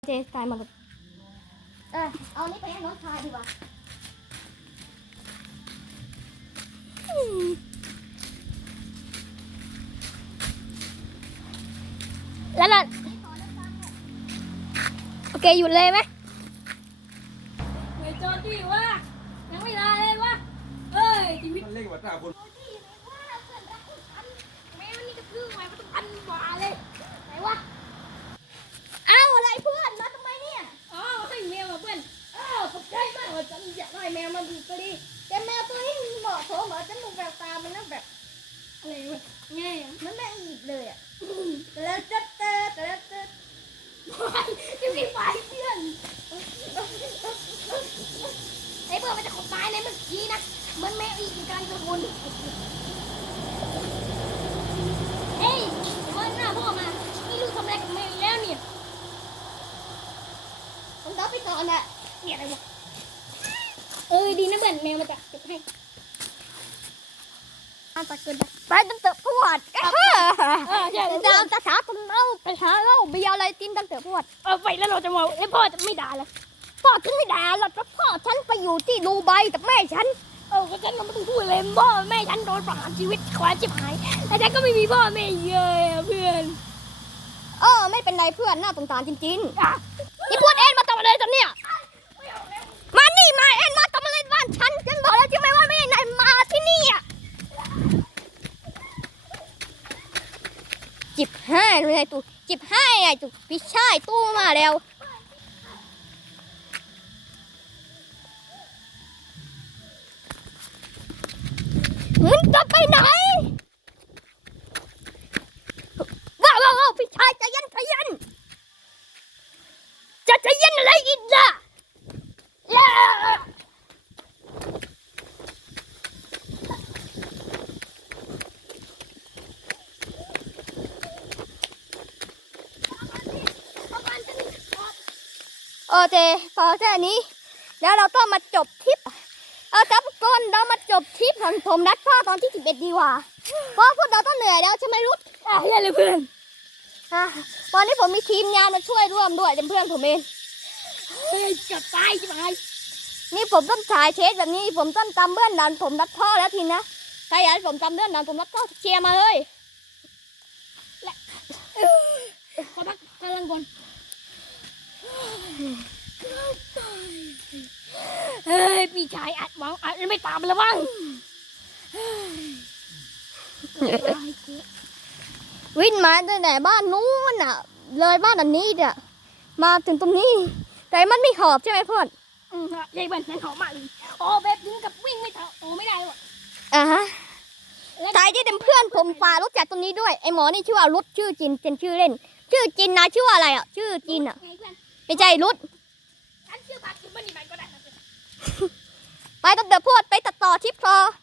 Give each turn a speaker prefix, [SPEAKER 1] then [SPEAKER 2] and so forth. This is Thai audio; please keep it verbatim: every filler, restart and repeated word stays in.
[SPEAKER 1] เจตายมาแบบเออเอานี่ไปให้น้องชายดีกว่าแล้วล่ะโอเคหยุดเลยไหมเฮ้ยโจดี้วะยังไม่ได้เลยวะเอ้ยชีวิต
[SPEAKER 2] มันเล่นกว่าตาคน
[SPEAKER 1] แม่มันนี่ก็คือหมายมันต้องอันกว่าเลยไหนวะอ้าวอะไรเพื่อนมาทำไมเนี่ยอ๋อให้แมวมาเพื่อนอ้าวขอบใจมากว่าฉันอยากได้แมวมาดูก็ดีแต่แมวตัวนี้เหมาะสมเหรอฉันดูแววตามันแล้วแบบอะไรวะง่ายมันแม่งหยิบเลยอ่ะแล้วจะเตะแล้วจะจะมีไฟเพื่อนไอ้เพื่อนมันจะขบตายในเมื่อกี้นะเหมือนแมวอีกการกระวนเฮ้ยเมื่อหน้าพ่อมานี่ลูกทำอะไรกับแมวอีกแล้วเนี่ยผมต้องไปก่อนแหละเนี่ยอะไรวะเออดีนะเพื่อนแมวมาจะเก็บให้อาตะกุนไปตั้งแต่พวดเออใช่ดาวจะหาคนเล่าไปหาเล่าเบียร์อะไรกินตั้งแต่พวดเออไปแล้วเราจะมาแล้วพ่อจะไม่ด่าเลยพ่อฉันไม่ด่าหรอกเพราะพ่อฉันไปอยู่ที่ดูไบกับแม่ฉันเออก็ฉันก็ไม่ต้องพูดเลยพ่อแม่ฉันโดนประหารชีวิตแขวนจิบหายแต่ฉันก็ไม่มีพ่อแม่เยอะเพื่อนเออไม่เป็นไรเพื่อนน่าสงสารจริงๆนี่พวดเอ็นมาทำอะไรตอนเนี้ยมานี่มาเอ็นมาทำอะไรบ้านฉันฉันบอกแล้วใช่ไหมว่าไม่นายมาที่นี่อ่ะจิบห้าเลยตู่จิบห้าไงตู่พี่ชายตู้มาแล้วมึงจะไปไหนว้าวว้าวพี่ชายใจเย็นใจเย็นจะใจเย็นอะไรอีกล่ะโอเคพอแค่นี้แล้วเราต้องมาจบทริปเอาครับทุกคนเรามาจบทริปของผมนัดพ่อตอนที่สิบเอ็ดดีกว่าเพราะพวกเราต้องเหนื่อยแล้วใช่ไหมรุดอ่ะใช่เลยเพื่อนอ่ะตอนนี้ผมมีทีมงานมาช่วยร่วมด้วยเป็นเพื่อนผมเองเฮ้ยจะตายใช่ไหมนี่ผมต้องถ่ายเทสแบบนี้ผมต้องจำเบื้องหลังผมนัดพ่อแล้วทีนะใครอยากให้ผมจำเบื้องหลังผมนัดพ่อเชียร์มาเลยและขอพักกำลังก่อนเฮ้ยพี่ชายอัดหวังอัดไม่ตามแล้วมั้งวิ่งมาตั้งแต่บ้านนู้นน่ะเลยบ้านอันนี้เนี่ยมาถึงตรงนี้แต่มันไม่หอบใช่ไหมเพื่อนอืมใช่เพื่อนฉันหอบมากเลยโอ้แบบนี้กับวิ่งไม่ทันโอ้ไม่ได้หรอกอ่าฮะชายที่เป็นเพื่อนผมฝ่ารู้จักตรงนี้ด้วยไอหมอนี่ชื่อว่ารุดชื่อจินเป็นชื่อเล่นชื่อจินนะชื่ออะไรอ่ะชื่อจินอ่ะไม่ใช่รุดฉันชื่อบักคือมันนี่มันก็ได้ไปตั้งแต่พูดไปตัดต่อทิปพอ